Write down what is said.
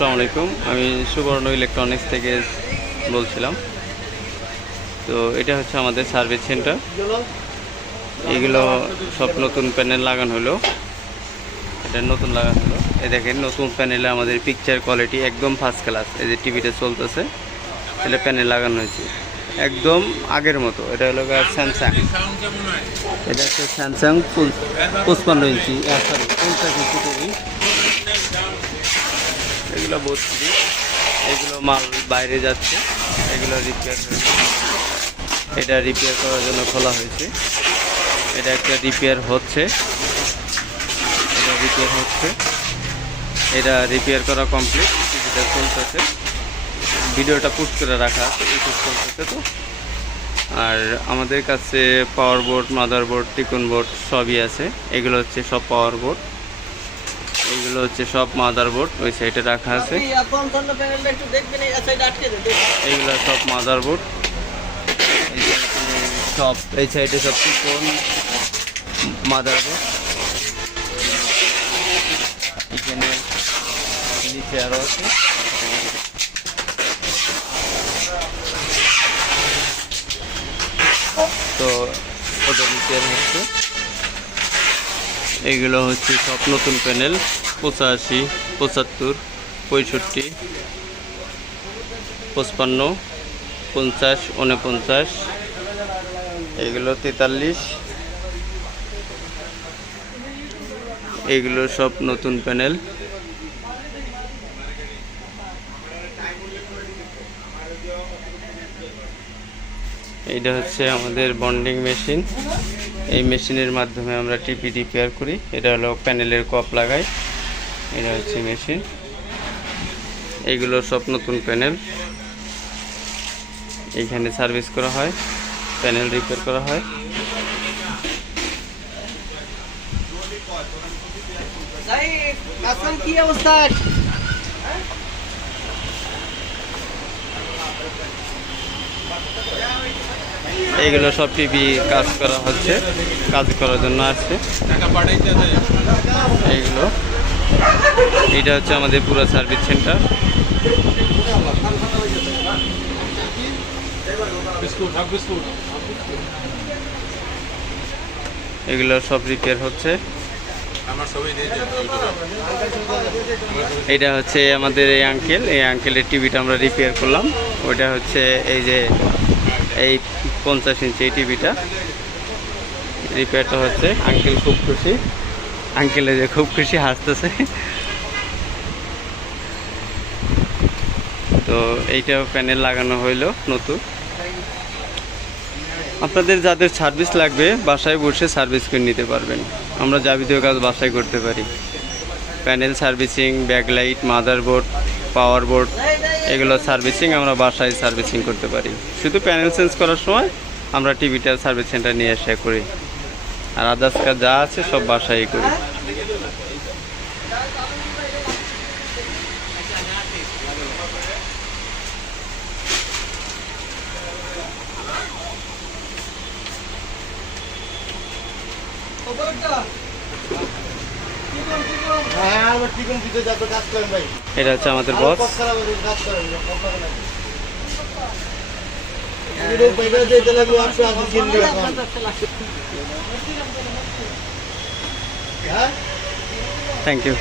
আসসালামু আলাইকুম। আমি সুবর্ণ ইলেকট্রনিক্স থেকে বলছিলাম। তো এটা হচ্ছে আমাদের সার্ভিস সেন্টার। এইগুলো সব নতুন প্যানেল লাগানো হলো, এটা নতুন লাগানো হলো। এই দেখেন নতুন প্যানেলে আমাদের পিকচার কোয়ালিটি একদম ফার্স্ট ক্লাস। এই যে টিভিটা চলতেছে, এটা প্যানেল লাগানো হয়েছে একদম আগের মতো। এটা হলো স্যামসাং, এটা হচ্ছে স্যামসাং 55 ইঞ্চি, সরি 50 ইঞ্চি টিভি। এগুলো 32, এগুলো মাল বাইরে যাচ্ছে, এগুলো রিপেয়ার হয়েছে। এটা রিপেয়ার করার জন্য খোলা হয়েছে। এটা একটা রিপেয়ার হচ্ছে, এটা রিপেয়ার করা কমপ্লিট। টিভিটা চলতেছে, ভিডিওটা পুশ করে রাখা আছে, ইউটিউব চলতেছে। তো আর আমাদের কাছে পাওয়ার বোর্ড, মাদার বোর্ড, টিকুন বোর্ড সবই আছে। এগুলো হচ্ছে সব পাওয়ার বোর্ড, এইগুলো হচ্ছে সব মাদার বোর্ড, ওই সাইডে রাখা আছে। এইগুলো সব মাদার বোর্ড, সব এই সাইডে সব টিকুন মাদার বোর্ড। এখানে নিচে আরও আছে। তো ওটা রিপেয়ার হচ্ছে। এইগুলো হচ্ছে সব নতুন প্যানেল, 85, 75, 65, 55, 50, 49, এইগুলো 43। এইগুলো সব নতুন প্যানেল। এইটা হচ্ছে আমাদের বন্ডিং মেশিন। এই মেশিনের মাধ্যমে আমরা টিভি রিপেয়ার করি। এটা হলো প্যানেলের কপ লাগাই, এটা হচ্ছে মেশিন। এইগুলো সব নতুন প্যানেল, এইখানে সার্ভিস করা হয়, প্যানেল রিপেয়ার করা হয়। কি অবস্থা? এইগুলো সব টিভি কাজ করা হচ্ছে, কাজ করার জন্য আসছে এইগুলো। এটা হচ্ছে আমাদের পুরো সার্ভিস সেন্টার। এগুলো সব রিপেয়ার হচ্ছে। এটা হচ্ছে আমাদের এই আঙ্কেলের টিভিটা আমরা রিপেয়ার করলাম। ওইটা হচ্ছে এই যে এই 50 ইঞ্চি এই টিভিটা রিপেয়ারটা হচ্ছে। আঙ্কেল খুব খুশি, আঙ্কেলে যে খুব খুশি, হাসতেছে। তো এইটা প্যানেল লাগানো হইলো নতুন। আপনাদের যাদের সার্ভিস লাগবে বাসায় বসে সার্ভিস করে নিতে পারবেন। আমরা যাবতীয় কাজ বাসায় করতে পারি। প্যানেল সার্ভিসিং, ব্যাকলাইট, মাদারবোর্ড, পাওয়ার বোর্ড, এগুলো সার্ভিসিং আমরা বাসায় সার্ভিসিং করতে পারি। শুধু প্যানেল চেঞ্জ করার সময় আমরা টিভিটা সার্ভিস সেন্টার নিয়ে এসে করি, আর আদার্স কাজ যা আছে সব বাসায় করি। এটা হচ্ছে আমাদের বস। Thank you.